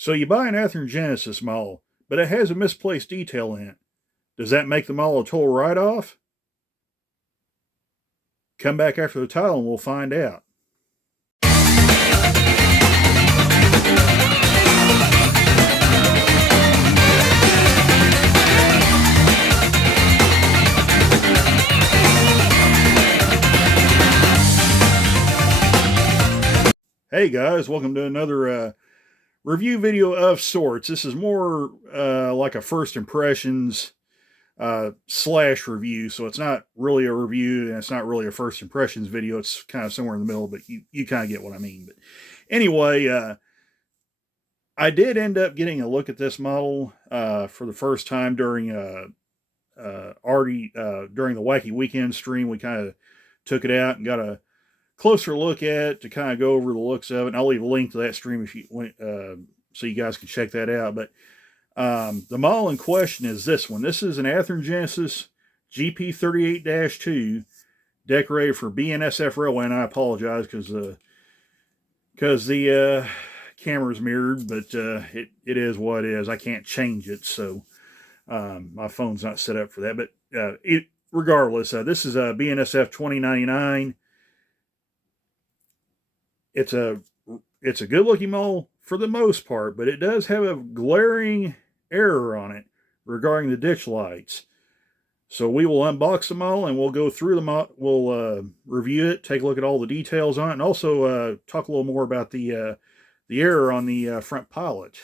So you buy an Athearn Genesis model, but it has a misplaced detail in it. Does that make the model a total write-off? Come back after the title and we'll find out. Hey guys, welcome to another review video of sorts. This is more like a first impressions slash review, so it's not really a review and it's not really a first impressions video. It's kind of somewhere in the middle, but you kind of get what I mean. But anyway, I did end up getting a look at this model for the first time during during the Wacky Weekend stream. We kind of took it out and got a closer look at it to kind of go over the looks of it. And I'll leave a link to that stream if you want, so you guys can check that out. But the model in question is this one. This is an Athearn Genesis GP38-2 decorated for BNSF Railway, and I apologize because the camera's mirrored, but it is what it is. I can't change it, so my phone's not set up for that. But regardless, this is a BNSF 2099. It's a good looking model for the most part, but it does have a glaring error on it regarding the ditch lights. So we will unbox the model and we'll go through the model. We'll review it, take a look at all the details on it, and also talk a little more about the error on the front pilot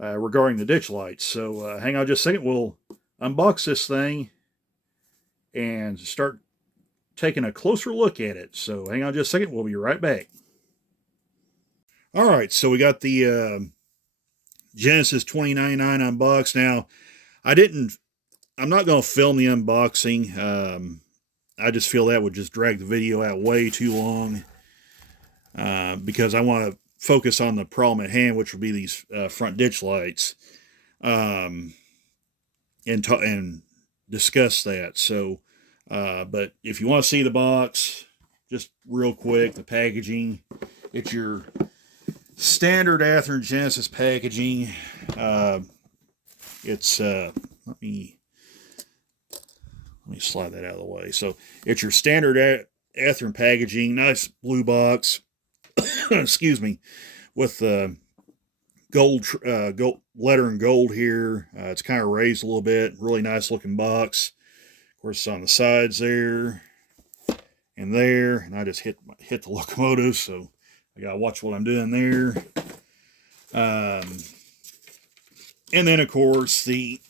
regarding the ditch lights. So hang on just a second. We'll unbox this thing and start taking a closer look at it. So hang on just a second. We'll be right back. All right, so we got the Genesis 2099 unboxed. Now, I'm not going to film the unboxing. I just feel that would just drag the video out way too long because I want to focus on the problem at hand, which would be these front ditch lights, and discuss that. So, but if you want to see the box, just real quick, the packaging, it's your standard Athearn Genesis packaging. It's let me slide that out of the way. So it's your standard Athearn packaging, nice blue box. Excuse me, with gold letter in gold here. It's kind of raised a little bit. Really nice looking box. Of course, it's on the sides there and there, and I just hit the locomotive, so I gotta watch what I'm doing there. And then of course the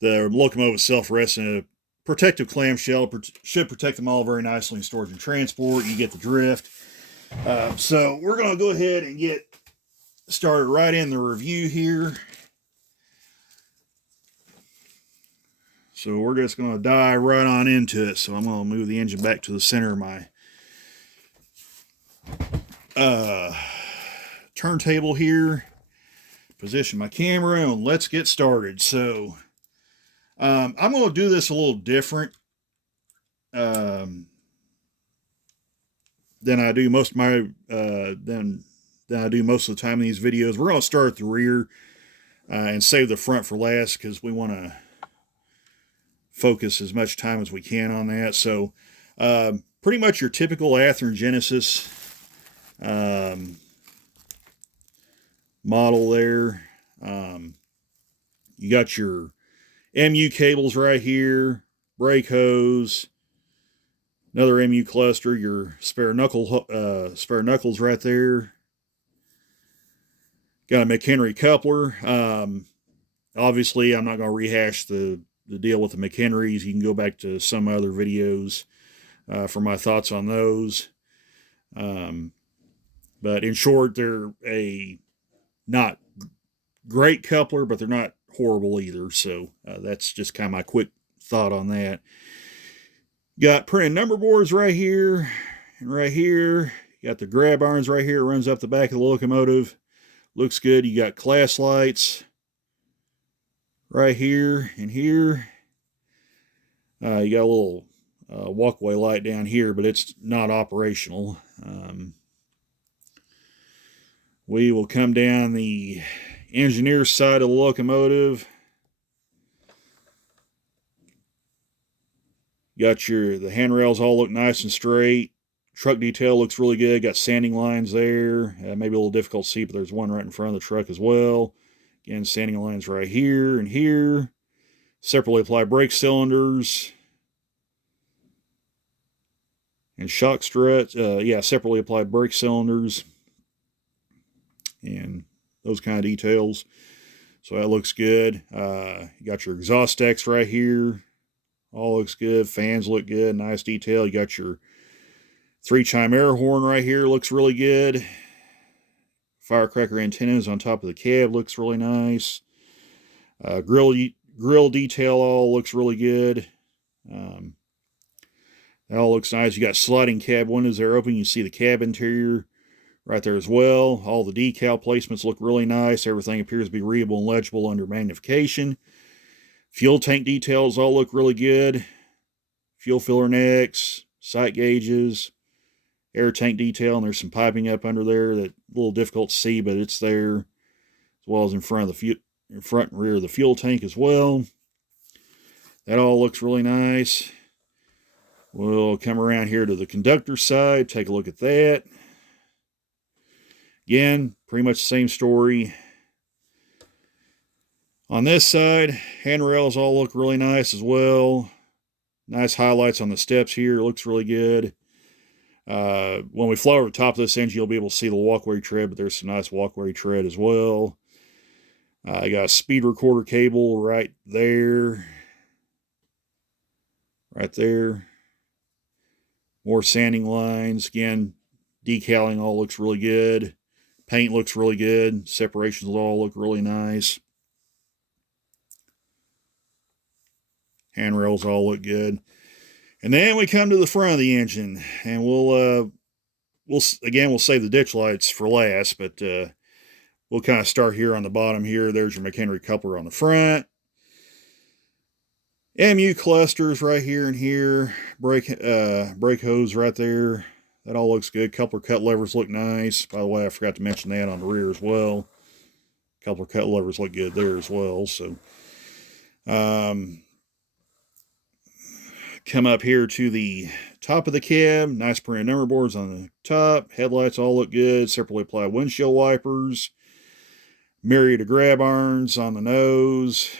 locomotive itself rests in a protective clamshell. Should protect them all very nicely in storage and transport. You get the drift. So we're gonna go ahead and get started right in the review here. So we're just going to dive right on into it. So I'm going to move the engine back to the center of my turntable here. Position my camera and let's get started. So I'm going to do this a little different than I do most of my than I do most of the time in these videos. We're going to start at the rear and save the front for last because we want to focus as much time as we can on that. So pretty much your typical Athearn Genesis model there. You got your MU cables right here, brake hose, another MU cluster, your spare knuckles right there. Got a McHenry coupler. Obviously, I'm not going to rehash the deal with the McHenrys. You can go back to some other videos for my thoughts on those. But in short, they're a not great coupler, but they're not horrible either. So that's just kind of my quick thought on that. Got printed number boards right here and right here. You got the grab irons right here. It runs up the back of the locomotive. Looks good. You got class lights right here and here. You got a little walkway light down here, but it's not operational. We will come down the engineer's side of the locomotive. Got the handrails all look nice and straight. Truck detail looks really good. Got sanding lines there. Maybe a little difficult to see, but there's one right in front of the truck as well. Again, sanding lines right here and here. Separately applied brake cylinders. And shock struts. Separately applied brake cylinders. And those kind of details. So that looks good. You got your exhaust stacks right here. All looks good. Fans look good. Nice detail. You got your 3-chime air horn right here. Looks really good. Firecracker antennas on top of the cab. Looks really nice. Grill detail all looks really good. That all looks nice. You got sliding cab windows there open. You see the cab interior right there as well. All the decal placements look really nice. Everything appears to be readable and legible under magnification. Fuel tank details all look really good. Fuel filler necks, sight gauges, air tank detail, and there's some piping up under there that's a little difficult to see, but it's there, as well as in front and rear of the fuel tank as well. That all looks really nice. We'll come around here to the conductor side, take a look at that. Again, pretty much the same story. On this side, handrails all look really nice as well. Nice highlights on the steps here. It looks really good. When we fly over the top of this engine, you'll be able to see the walkway tread, but there's some nice walkway tread as well. I got a speed recorder cable right there. Right there. More sanding lines. Again, decaling all looks really good. Paint looks really good. Separations all look really nice. Handrails all look good. And then we come to the front of the engine, and we'll save the ditch lights for last, but we'll kind of start here on the bottom here. There's your McHenry coupler on the front. MU clusters right here and here. Brake hose right there. That all looks good. Coupler cut levers look nice. By the way, I forgot to mention that on the rear as well. Coupler cut levers look good there as well. So, come up here to the top of the cab. Nice printed number boards on the top. Headlights all look good. Separately applied windshield wipers. Myriad of grab irons on the nose.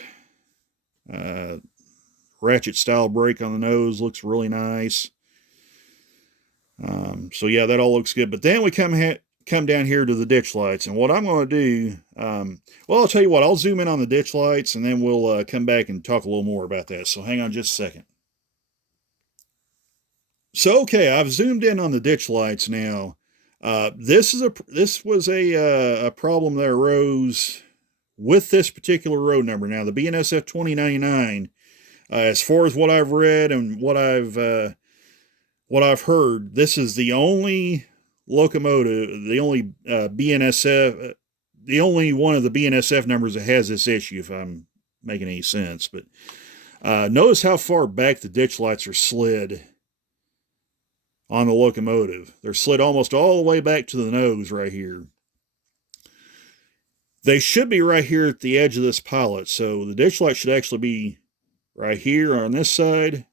Ratchet style brake on the nose. Looks really nice. So yeah, that all looks good. But then we come down here to the ditch lights. And what I'm going to do, well, I'll tell you what. I'll zoom in on the ditch lights, and then we'll come back and talk a little more about that. So hang on just a second. So, okay, I've zoomed in on the ditch lights now. This was a problem that arose with this particular road number. Now, the BNSF 2099, as far as what I've read and what I've heard, this is the only locomotive, the only BNSF, the only one of the BNSF numbers that has this issue, if I'm making any sense. But notice how far back the ditch lights are slid on the locomotive. They're slid almost all the way back to the nose right here. They should be right here at the edge of this pilot. So the ditch light should actually be right here on this side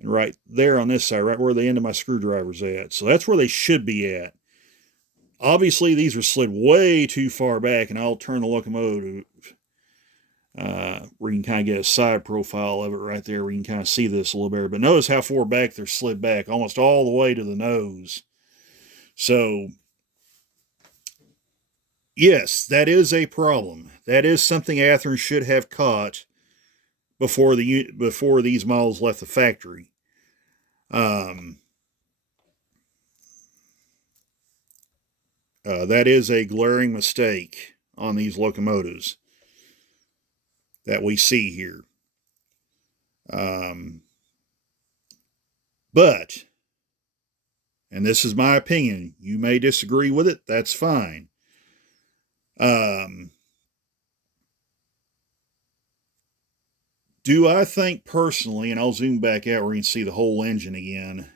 and right there on this side, right where the end of my screwdriver's at. So that's where they should be at. Obviously, these are slid way too far back, and I'll turn the locomotive where you can kind of get a side profile of it right there, where you can kind of see this a little better. But notice how far back they're slid back, almost all the way to the nose. So, yes, that is a problem. That is something Athearn should have caught before these models left the factory. That is a glaring mistake on these locomotives that we see here. But, and this is my opinion, you may disagree with it, that's fine. Do I think personally, and I'll zoom back out where you can see the whole engine again,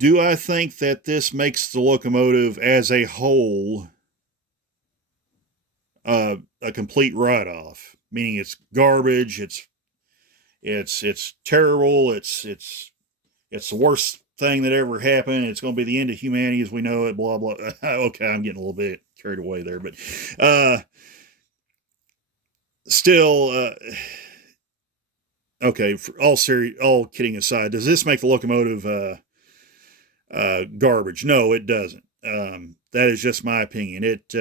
Do I think that this makes the locomotive as a whole a complete write-off? Meaning it's garbage, it's terrible, it's the worst thing that ever happened. It's going to be the end of humanity as we know it. Blah blah. Okay, I'm getting a little bit carried away there, but still, okay. For all kidding aside, does this make the locomotive garbage? No, it doesn't. That is just my opinion. It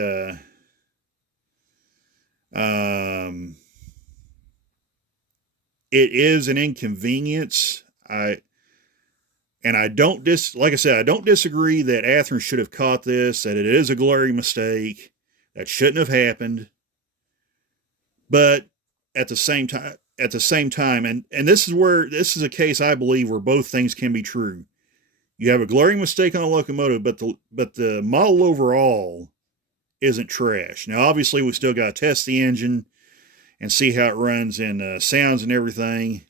is an inconvenience. I don't like I said, I don't disagree that Athearn should have caught this, that it is a glaring mistake, that shouldn't have happened. But at the same time, and this is a case I believe where both things can be true. You have a glaring mistake on a locomotive, but the model overall isn't trash. Now, obviously, we still got to test the engine and see how it runs in sounds and everything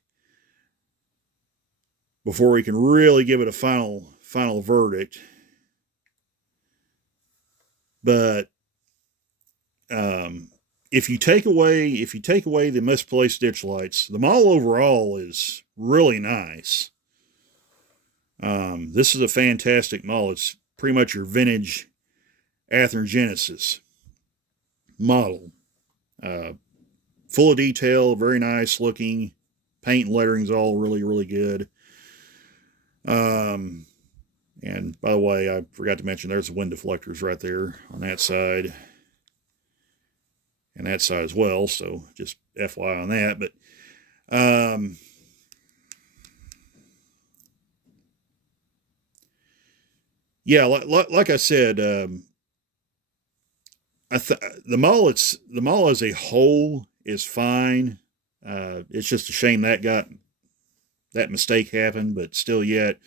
before we can really give it a final verdict. But if you take away the misplaced ditch lights, the model overall is really nice. This is a fantastic model. It's pretty much your vintage Athearn Genesis model. Full of detail, very nice looking. Paint and lettering's all really, really good. And by the way, I forgot to mention there's the wind deflectors right there on that side. And that side as well, so just FYI on that. But yeah, like I said, the model as a whole is fine. It's just a shame that mistake happened, but still yet,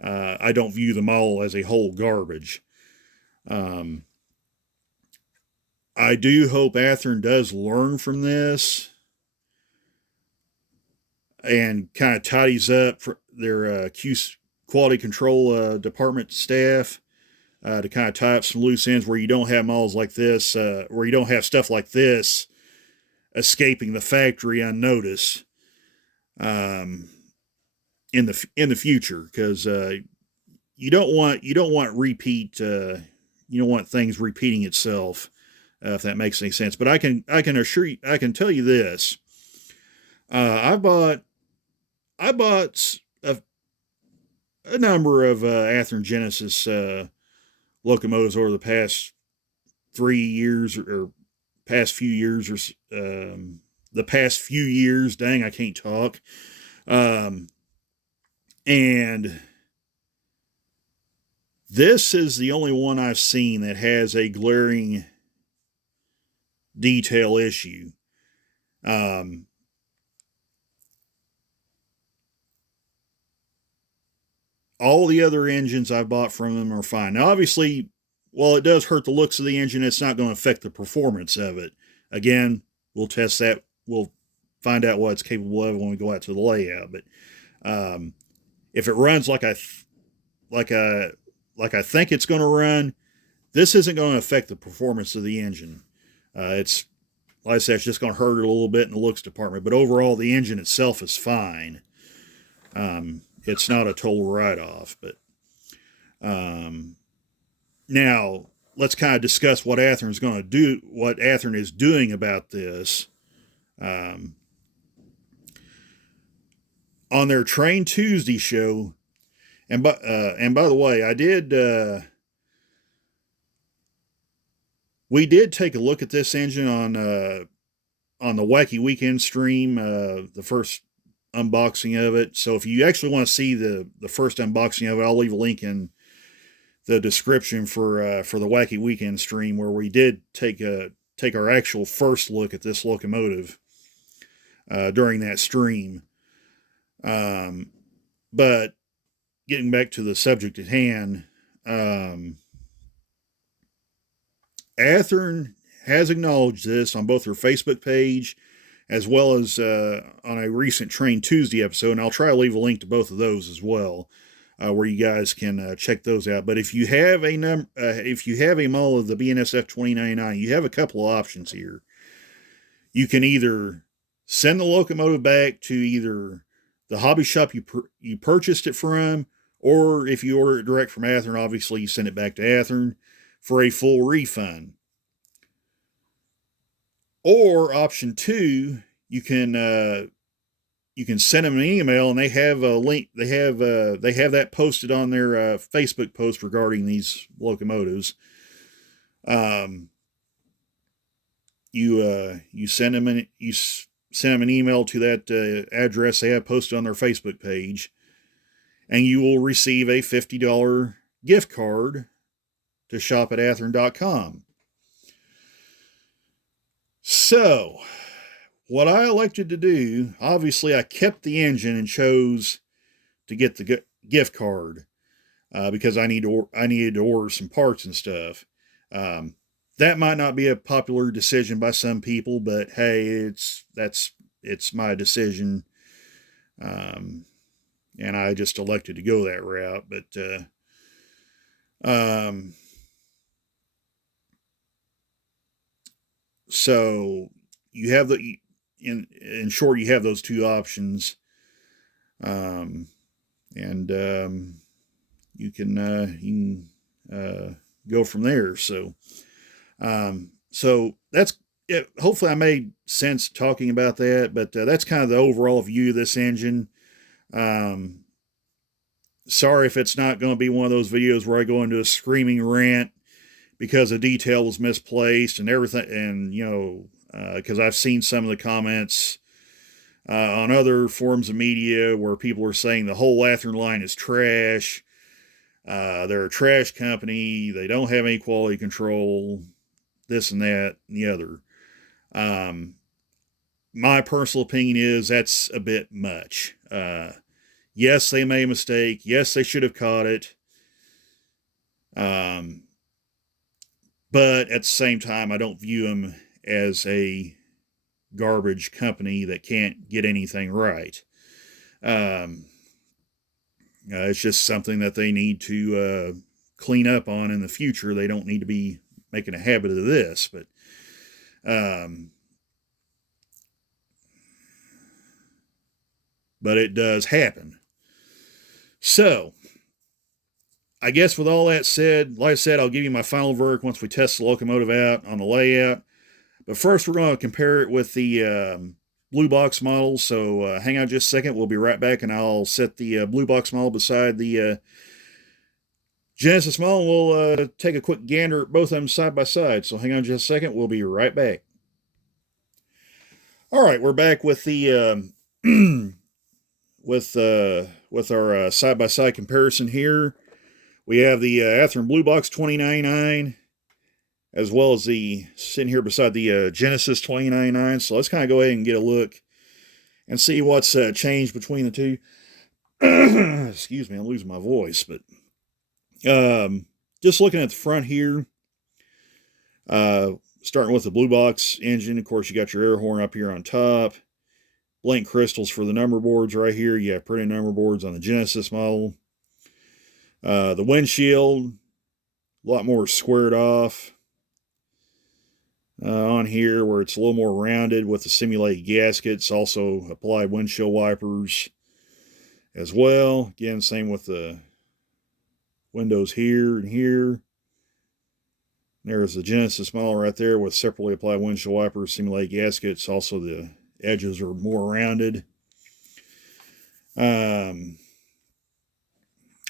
I don't view the model as a whole garbage. I do hope Athearn does learn from this and kind of tidies up for their quality control department staff to kind of tie up some loose ends where you don't have models like this, where you don't have stuff like this escaping the factory unnoticed in the future, because you don't want repeat. You don't want things repeating itself. If that makes any sense. But I can assure you, I can tell you this. I bought a number of Athearn Genesis locomotives over the past 3 years or past few years, or the past few years. Dang, I can't talk. And this is the only one I've seen that has a glaring detail issue. All the other engines I've bought from them are fine. Now, obviously, while it does hurt the looks of the engine, it's not going to affect the performance of it. Again, we'll test that. We'll find out what it's capable of when we go out to the layout. But if it runs like I think it's going to run, this isn't going to affect the performance of the engine. It's, like I said, it's just going to hurt it a little bit in the looks department. But overall, the engine itself is fine. It's not a total write-off. But now, let's kind of discuss what Athearn is going to do, what Athearn is doing about this. On their Train Tuesday show, and by the way, we did take a look at this engine on the Wacky Weekend stream, the first unboxing of it. So if you actually want to see the first unboxing of it, I'll leave a link in the description for the Wacky Weekend stream, where we did take our actual first look at this locomotive during that stream. But getting back to the subject at hand, Athearn has acknowledged this on both their Facebook page as well as on a recent Train Tuesday episode, and I'll try to leave a link to both of those as well. where you guys can check those out. But if you have a model of the BNSF 2099, you have a couple of options here. You can either send the locomotive back to either the hobby shop you purchased it from, or if you order it direct from Athearn, obviously you send it back to Athearn for a full refund. Or option 2, you can send them an email, and they have a link. They have that posted on their Facebook post regarding these locomotives. You send them an email to that address they have posted on their Facebook page, and you will receive a $50 gift card to shop at Athearn.com. So, what I elected to do, obviously I kept the engine and chose to get the gift card because I needed to order some parts and stuff. That might not be a popular decision by some people, but hey, it's my decision, and I just elected to go that route. But so you have in short, you have those two options, and you can go from there. So that's it. Hopefully I made sense talking about that, but that's kind of the overall view of this engine. Sorry if it's not going to be one of those videos where I go into a screaming rant because a detail was misplaced and everything, and because I've seen some of the comments on other forms of media where people are saying the whole Athearn line is trash. They're a trash company. They don't have any quality control, this and that and the other. My personal opinion is that's a bit much. Yes, they made a mistake. Yes, they should have caught it. But at the same time, I don't view them as a garbage company that can't get anything right. It's just something that they need to clean up on in the future. They don't need to be making a habit of this, but it does happen. So, I guess with all that said, like I said, I'll give you my final verdict once we test the locomotive out on the layout. But first, we're going to compare it with the blue box model. So hang on just a second. We'll be right back, and I'll set the blue box model beside the Genesis model. We'll take a quick gander at both of them side by side. So hang on just a second. We'll be right back. All right, we're back with the with our side by side comparison here. We have the Athearn Blue Box 2099, as well as the sitting here beside the Genesis 2099. So let's kind of go ahead and get a look and see what's changed between the two. Excuse me, I'm losing my voice, but just looking at the front here, starting with the Blue Box engine. Of course, you got your air horn up here on top. Blank crystals for the number boards right here. You have printed number boards on the Genesis model. The windshield, a lot more squared off on here, where it's a little more rounded with the simulated gaskets. Also applied windshield wipers as well. Again, same with the windows here and here. There's the Genesis model right there with separately applied windshield wipers, simulated gaskets. Also the edges are more rounded.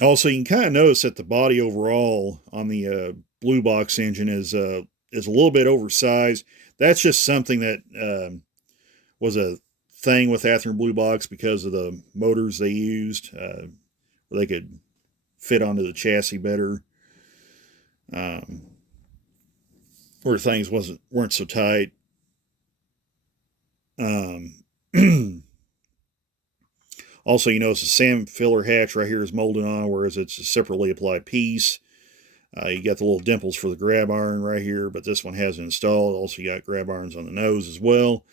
Also, you can kind of notice that the body overall on the Blue Box engine is a little bit oversized. That's just something that was a thing with Athearn Blue Box because of the motors they used, where they could fit onto the chassis better, where things weren't so tight. Also, you notice the sand filler hatch right here is molded on, whereas it's a separately applied piece. You got the little dimples for the grab iron right here, but this one hasn't installed. Also, you got grab irons on the nose as well.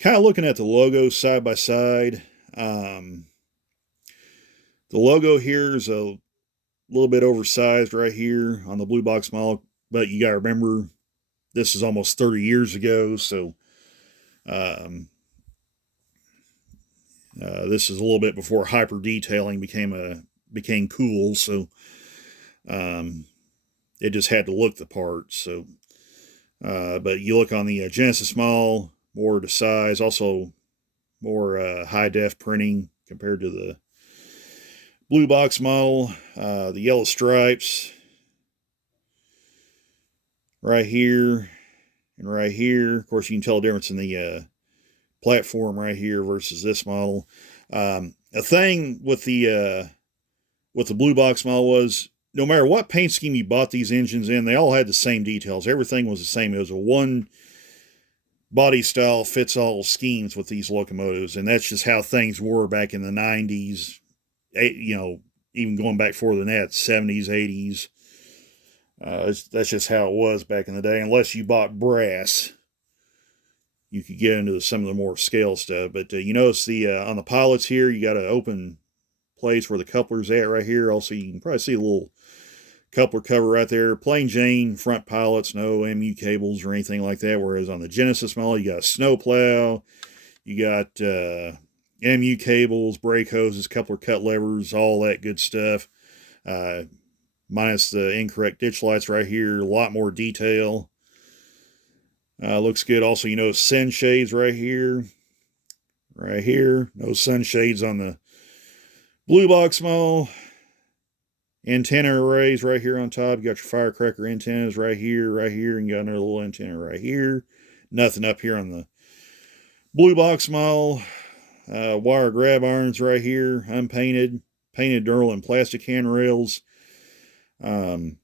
Kind of looking at the logo side by side. The The logo here is a little bit oversized right here on the blue box model, but you got to remember this is almost 30 years ago, so this is a little bit before hyper detailing became cool, so it just had to look the part. So, but you look on the Genesis model, more to size, also more high def printing compared to the blue box model. The yellow stripes right here and right here. Of course, you can tell the difference in the platform right here versus this model. A thing with the blue box model was no matter what paint scheme you bought these engines in, they all had the same details. Everything was the same. It was a one body style fits all schemes with these locomotives, and that's just how things were back in the 90s, you know, even going back further than that, 70s, 80s. That's just how it was back in the day. Unless you bought brass, you could get into some of the more scale stuff. But you notice the on the pilots here, you got an open place where the coupler's at right here. Also, you can probably see a little coupler cover right there. Plain Jane front pilots, no MU cables or anything like that. Whereas on the Genesis model, you got a snowplow, you got MU cables, brake hoses, coupler cut levers, all that good stuff. Minus the incorrect ditch lights right here. A lot more detail. Looks good. Also, you know, sunshades right here. Right here. No sunshades on the blue box model. Antenna arrays right here on top. You got your firecracker antennas right here, and you got another little antenna right here. Nothing up here on the blue box model. Wire grab irons right here, unpainted. Painted Duralin plastic handrails. On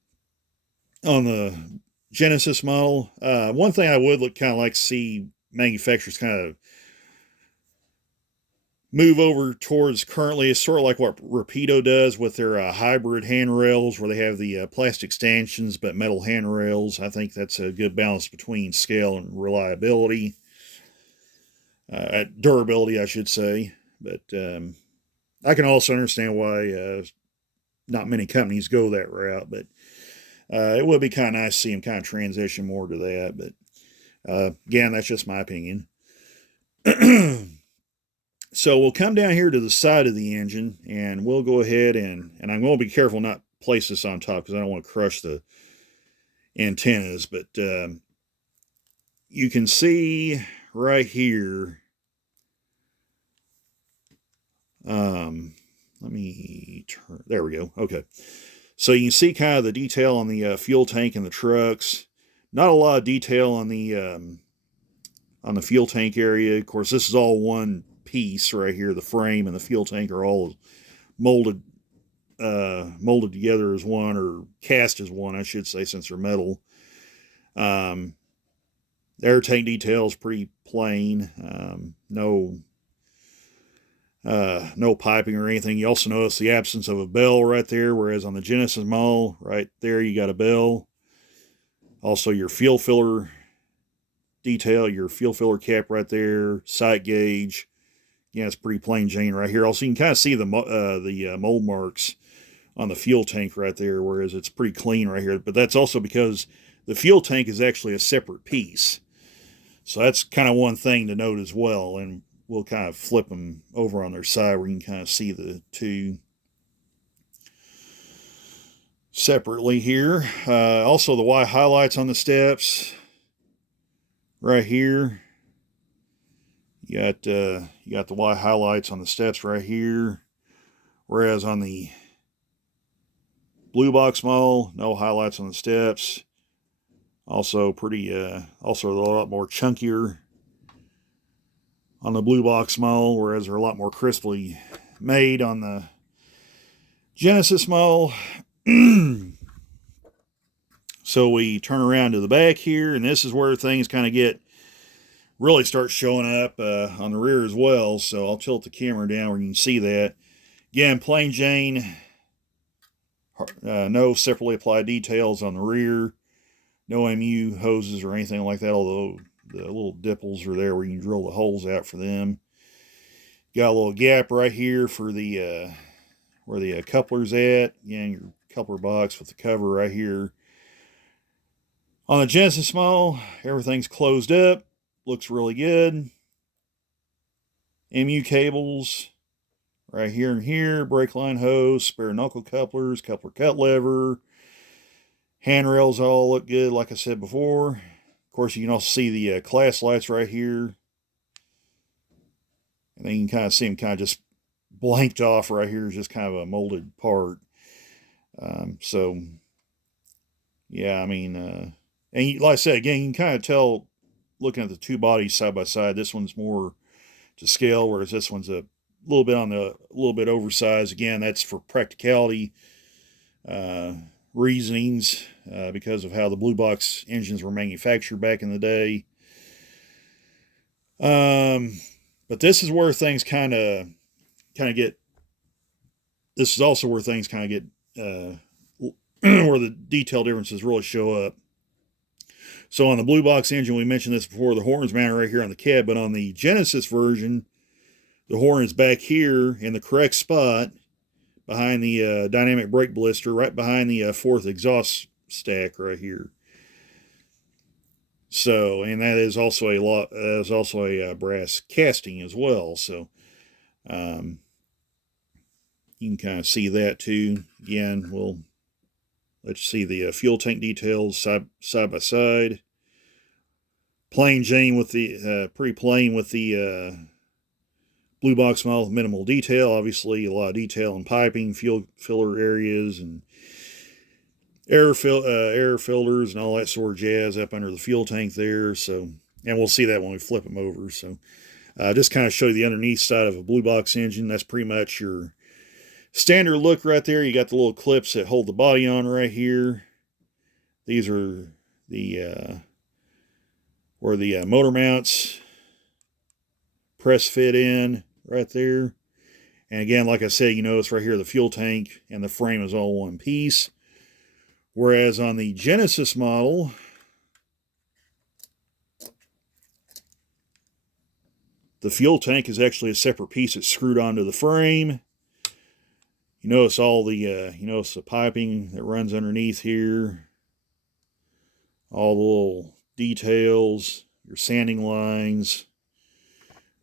the Genesis model, one thing I would kind of like to see manufacturers kind of move over towards currently is sort of like what Rapido does with their hybrid handrails, where they have the plastic stanchions but metal handrails. I think that's a good balance between scale and reliability, durability, I should say. But I can also understand why not many companies go that route, but it would be kind of nice to see them kind of transition more to that. But again, that's just my opinion. So we'll come down here to the side of the engine, and we'll go ahead and I'm going to be careful not place this on top because I don't want to crush the antennas. But you can see right here. Let me turn. There we go. Okay. So you can see kind of the detail on the fuel tank and the trucks. Not a lot of detail on the fuel tank area. Of course, this is all one piece right here. The frame and the fuel tank are all molded together as one, or cast as one, I should say, since they're metal. The air tank detail is pretty plain. No piping or anything. You also notice the absence of a bell right there, whereas on the Genesis model, right there, you got a bell. Also, your fuel filler detail, your fuel filler cap right there, sight gauge. Yeah, it's pretty plain Jane right here. Also, you can kind of see the mold marks on the fuel tank right there, whereas it's pretty clean right here. But that's also because the fuel tank is actually a separate piece. So that's kind of one thing to note as well. And we'll kind of flip them over on their side where you can kind of see the two separately here. Also, the Y highlights on the steps right here. You got the Y highlights on the steps right here, whereas on the blue box model, no highlights on the steps. Also also a lot more chunkier on the blue box model, whereas they're a lot more crisply made on the Genesis model. So we turn around to the back here, and this is where things kind of really start showing up on the rear as well. So I'll tilt the camera down where you can see that. Again, plain Jane, no separately applied details on the rear, no MU hoses or anything like that, although the little dipples are there where you can drill the holes out for them. Got a little gap right here for the where the coupler's at. Again, your coupler box with the cover right here. On the Genesis model, everything's closed up. Looks really good. MU cables right here and here. Brake line hose, spare knuckle couplers, coupler cut lever. Handrails all look good, like I said before. Of course, you can also see the class lights right here. And then you can kind of see them kind of just blanked off right here. Is just kind of a molded part. So, yeah, I mean, and like I said, again, you can kind of tell looking at the two bodies side by side. This one's more to scale, whereas this one's a little bit oversized. Again, that's for practicality reasonings, because of how the blue box engines were manufactured back in the day. But this is where things kind of get. This is also where things kind of get where the detail differences really show up. So on the blue box engine, we mentioned this before, the horn's mounted right here on the cab, but on the Genesis version, the horn is back here in the correct spot behind the dynamic brake blister, right behind the fourth exhaust stack right here. So, and that is also a brass casting as well. So, you can kind of see that too. Again, we'll let you see the fuel tank details side by side. Plain Jane with the pretty plain with the blue box model with minimal detail. Obviously, a lot of detail in piping, fuel filler areas, and air filters and all that sort of jazz up under the fuel tank there. So, and we'll see that when we flip them over. So, just kind of show you the underneath side of a blue box engine. That's pretty much your standard look right there. You got the little clips that hold the body on right here. These are the where the motor mounts press fit in right there. And again, like I said, you notice right here the fuel tank and the frame is all one piece. Whereas on the Genesis model, the fuel tank is actually a separate piece that's screwed onto the frame. You notice all the the piping that runs underneath here, all the little details, your sanding lines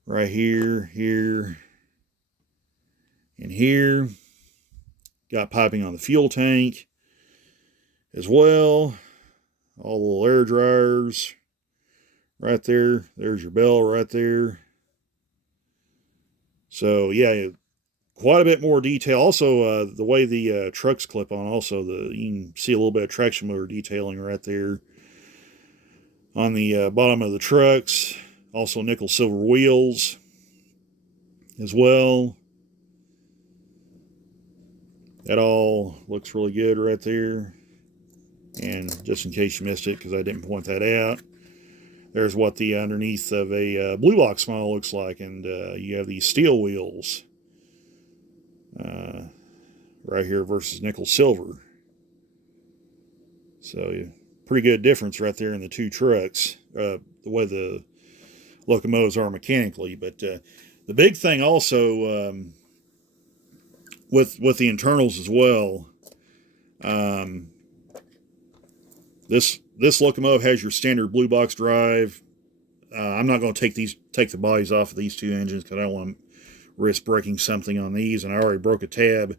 right here, here, and here. Got piping on the fuel tank as well. All the little air dryers right there. There's your bell right there. So yeah, quite a bit more detail. Also, the way the trucks clip on, also you can see a little bit of traction motor detailing right there on the bottom of the trucks. Also nickel silver wheels as well. That all looks really good right there. And just in case you missed it, because I didn't point that out, there's what the underneath of a blue box model looks like. And you have these steel wheels right here versus nickel silver. So pretty good difference right there in the two trucks, the way the locomotives are mechanically. But the big thing also with the internals as well, this locomotive has your standard blue box drive. I'm not going to take the bodies off of these two engines because I don't want to risk breaking something on these, and I already broke a tab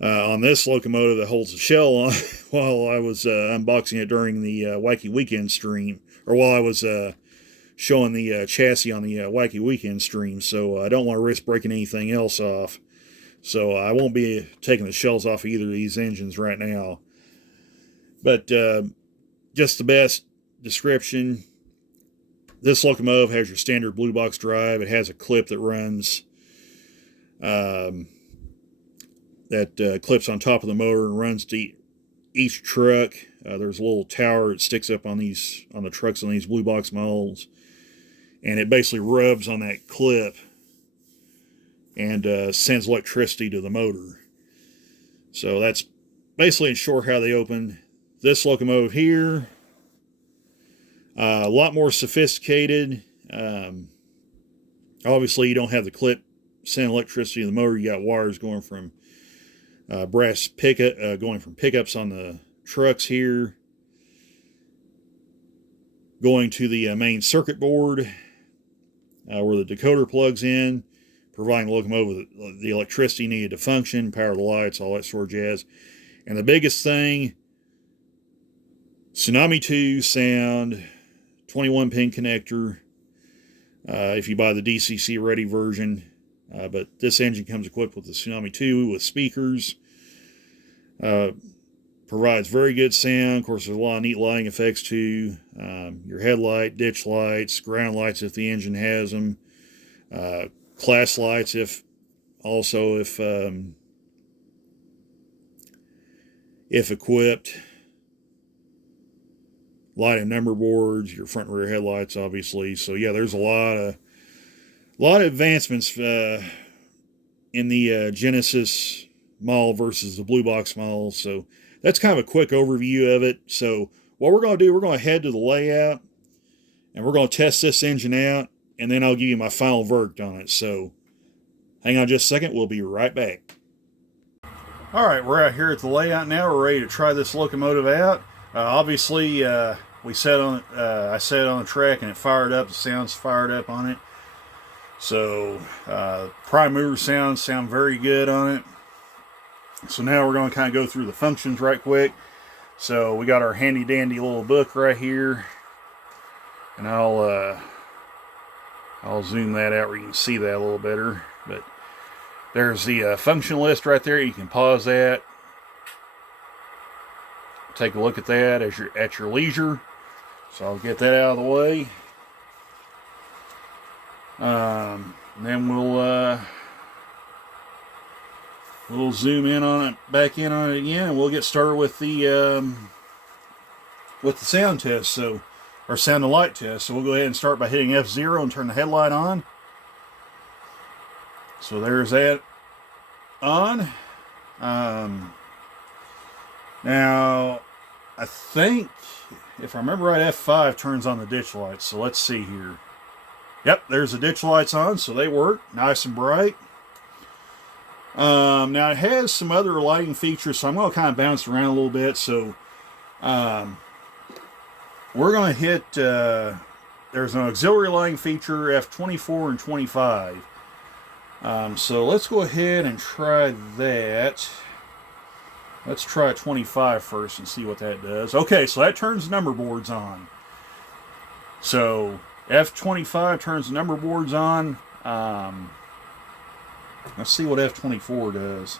on this locomotive that holds the shell on while I was unboxing it during the Wacky Weekend stream, or while I was showing the chassis on the Wacky Weekend stream. So I don't want to risk breaking anything else off. So I won't be taking the shells off either of these engines right now. But just the best description. This locomotive has your standard blue box drive. It has a clip that runs, that clips on top of the motor and runs to each truck. There's a little tower that sticks up on the trucks on these blue box models, and it basically rubs on that clip and sends electricity to the motor. So that's basically, in short, how they open this locomotive here. A lot more sophisticated. Obviously, you don't have the clip send electricity to the motor. You got wires going from brass pickup, going from pickups on the trucks here, going to the main circuit board where the decoder plugs in, providing the locomotive the electricity needed to function, power the lights, all that sort of jazz. And the biggest thing, Tsunami 2 sound, 21-pin connector, if you buy the DCC ready version. But this engine comes equipped with the Tsunami 2 with speakers. Provides very good sound. Of course, there's a lot of neat lighting effects too. Your headlight, ditch lights, ground lights if the engine has them. Class lights if equipped. Light and number boards, your front and rear headlights, obviously. So yeah, there's a lot of advancements in the Genesis model versus the blue box model. So that's kind of a quick overview of it. So what we're going to do, we're going to head to the layout and we're going to test this engine out, and then I'll give you my final verdict on it. So hang on just a second, we'll be right back. All right, we're out here at the layout now. We're ready to try this locomotive out. Obviously, I set it on the track and it fired up. The sound's fired up on it. So prime mover sound very good on it. So now we're going to kind of go through the functions right quick. So we got our handy dandy little book right here, and I'll zoom that out where you can see that a little better. But there's the function list right there. You can pause that, take a look at that at your leisure. So I'll get that out of the way. Then we'll zoom in on it, back in on it again, and we'll get started with the sound test. So, or sound and light test. So we'll go ahead and start by hitting F0 and turn the headlight on. So there's that on. Now, I think, if I remember right, F5 turns on the ditch lights. So let's see here. Yep, there's the ditch lights on, so they work nice and bright. Now it has some other lighting features, so I'm going to kind of bounce around a little bit. So we're going to hit, there's an auxiliary lighting feature, F24 and 25. So let's go ahead and try that. Let's try 25 first and see what that does. Okay, so that turns number boards on. So F25 turns the number boards on. Let's see what F24 does.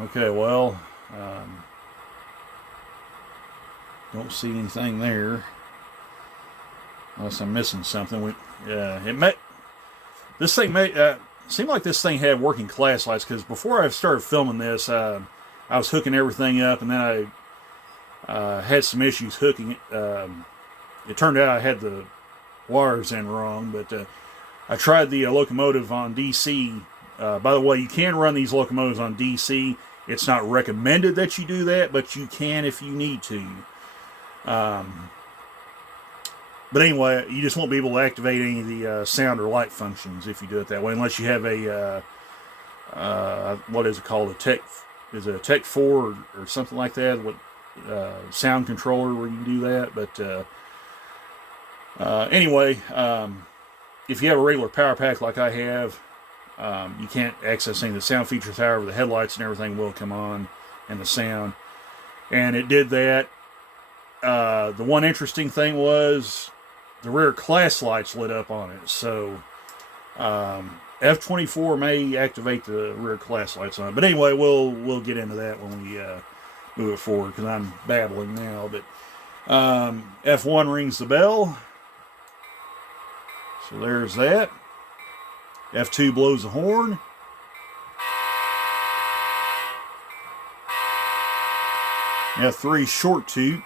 Okay, well, don't see anything there, unless I'm missing something. This thing may seem like this thing had working class lights, because before I started filming this, I was hooking everything up, and then I had some issues hooking it. It turned out I had the wires in wrong, but I tried the locomotive on DC. By the way, you can run these locomotives on DC. It's not recommended that you do that, but you can if you need to. But anyway, you just won't be able to activate any of the sound or light functions if you do it that way, unless you have a, what is it called, a Tech 4 or something like that, with sound controller where you can do that. But anyway, if you have a regular power pack like I have, you can't access any of the sound features. However, the headlights and everything will come on, and the sound. And it did that. The one interesting thing was the rear class lights lit up on it. So F24 may activate the rear class lights on it. But anyway, we'll get into that when we move it forward, because I'm babbling now. But F1 rings the bell. So there's that. F2 blows the horn. F3 short toot.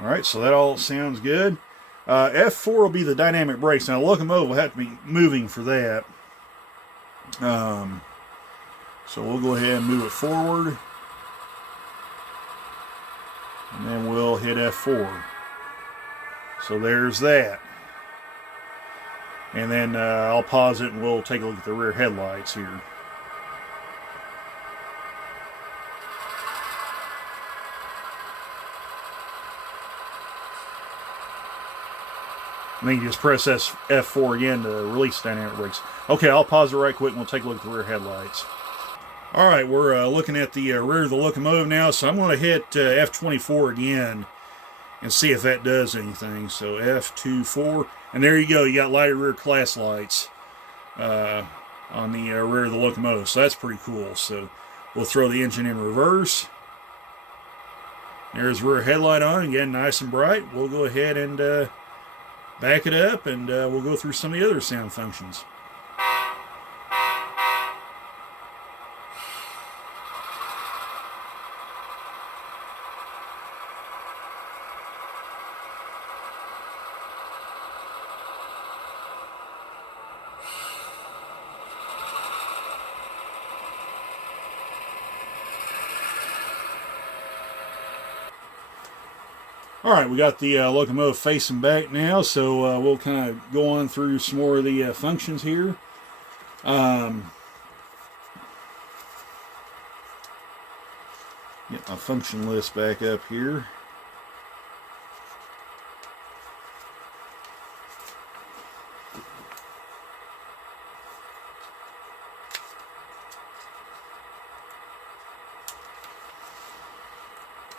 Alright, so that all sounds good. F4 will be the dynamic brakes. Now the locomotive will have to be moving for that. So we'll go ahead and move it forward. And then we'll hit F4. So there's that. And then I'll pause it and we'll take a look at the rear headlights here. And then you just press F4 again to release dynamic brakes. Okay, I'll pause it right quick and we'll take a look at the rear headlights. All right, we're looking at the rear of the locomotive now, so I'm going to hit F24 again and see if that does anything. So F24, and there you go. You got lighted rear class lights on the rear of the locomotive, so that's pretty cool. So we'll throw the engine in reverse. There's rear headlight on, again, nice and bright. We'll go ahead and back it up, and we'll go through some of the other sound functions. All right, we got the locomotive facing back now, so we'll kind of go on through some more of the functions here. Get my function list back up here.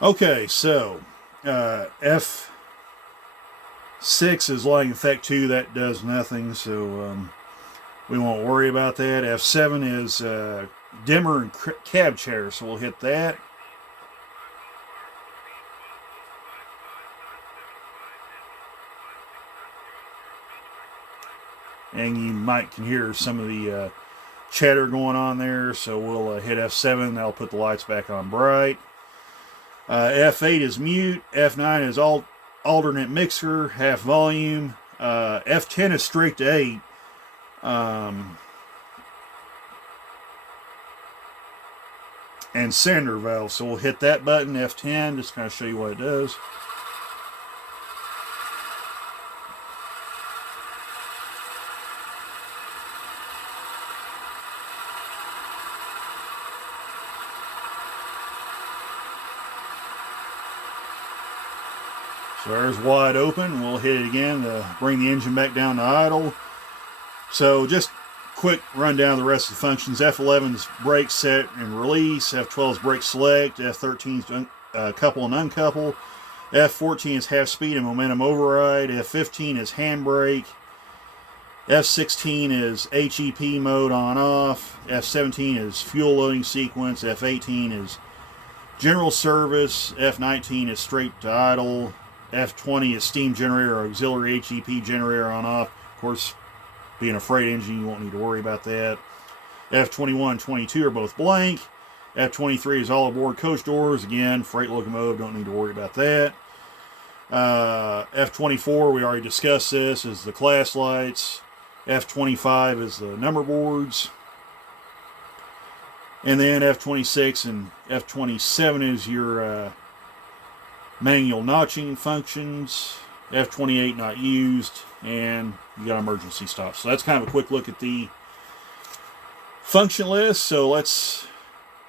Okay, so F6 is lighting effect 2. That does nothing, so we won't worry about that. F7 is dimmer and cab chatter, so we'll hit that. And you can hear some of the chatter going on there, so we'll hit F7. That'll put the lights back on bright. F8 is mute. F9 is alternate mixer, half volume. F10 is straight to 8. And cylinder valve. So we'll hit that button, F10, just kind of show you what it does. So there's wide open. We'll hit it again to bring the engine back down to idle. So just quick rundown of the rest of the functions. F11's brake set and release. F12's brake select. F13's couple and uncouple. F14 is half speed and momentum override. F15 is handbrake. F16 is HEP mode on off. F17 is fuel loading sequence. F18 is general service. F19 is straight to idle. F20 is steam generator or auxiliary HEP generator on off. Of course, being a freight engine, you won't need to worry about that. F21 and 22 are both blank. F23 is all aboard coach doors. Again, freight locomotive, don't need to worry about that. F24, we already discussed this, is the class lights. F25 is the number boards. And then F26 and F27 is your manual notching functions. F28 not used, and you got emergency stops. So that's kind of a quick look at the function list. So let's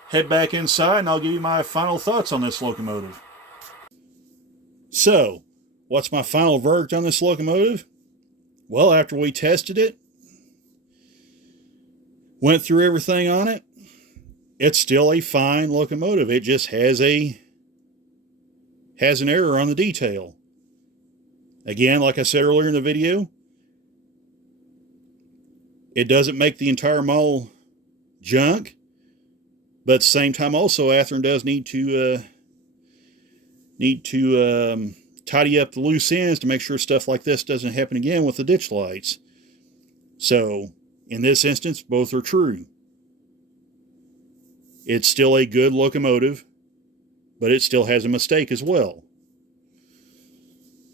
head back inside and I'll give you my final thoughts on this locomotive. So, what's my final verdict on this locomotive? Well, after we tested it, went through everything on it, it's still a fine locomotive. It just has an error on the detail. Again, like I said earlier in the video, it doesn't make the entire model junk, but at the same time also Athearn does need to tidy up the loose ends to make sure stuff like this doesn't happen again with the ditch lights. So in this instance, both are true. It's still a good locomotive, but it still has a mistake as well.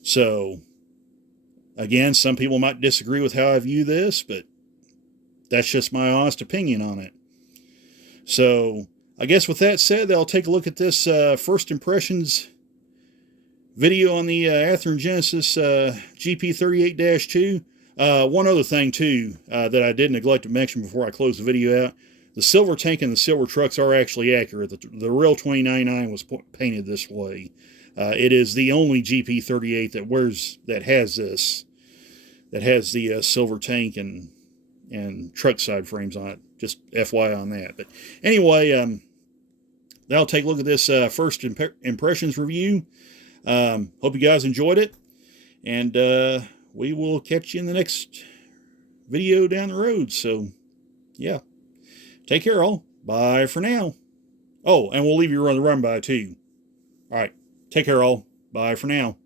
So, again, some people might disagree with how I view this, but that's just my honest opinion on it. So, I guess with that said, I'll take a look at this first impressions video on the Athearn Genesis GP38-2. One other thing, too, that I did neglect to mention before I close the video out. The silver tank and the silver trucks are actually accurate. The real 2099 was painted this way. It is the only GP38 that has this, that has the silver tank and truck side frames on it. Just FYI on that. But anyway, that'll take a look at this first impressions review. Hope you guys enjoyed it, and we will catch you in the next video down the road. So, yeah. Take care, all. Bye for now. Oh, and we'll leave you on the run by, too. All right. Take care, all. Bye for now.